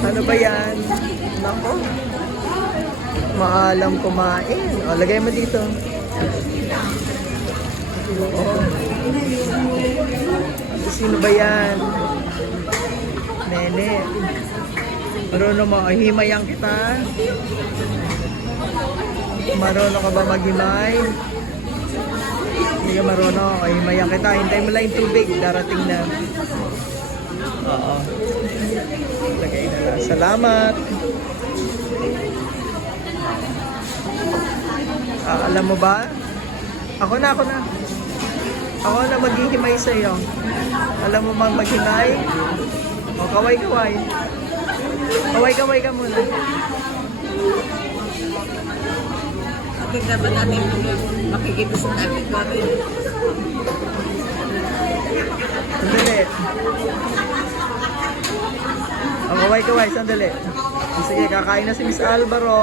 Ano ba yan? Nako. Maalam kumain. O, lagay mo dito. Oo. Sino ba yan? Nene. Marunong mo, himayang kita. Marunong ka ba maghimay? Hindi ka marunong, himayang kita. Hintay mo lang yung tubig, darating na. Oo. Lagay na lang. Salamat. Alam mo ba? Ako na. Ako na maghihimay sa iyo. Alam mo bang maghimay? O, kaway-kaway. Kaway-kaway ka muna. Tingnan ba natin makikita sa natin ko rin. Sandali. O, kaway-kaway, sandali. Sige, kakain na si Miss Alvaro.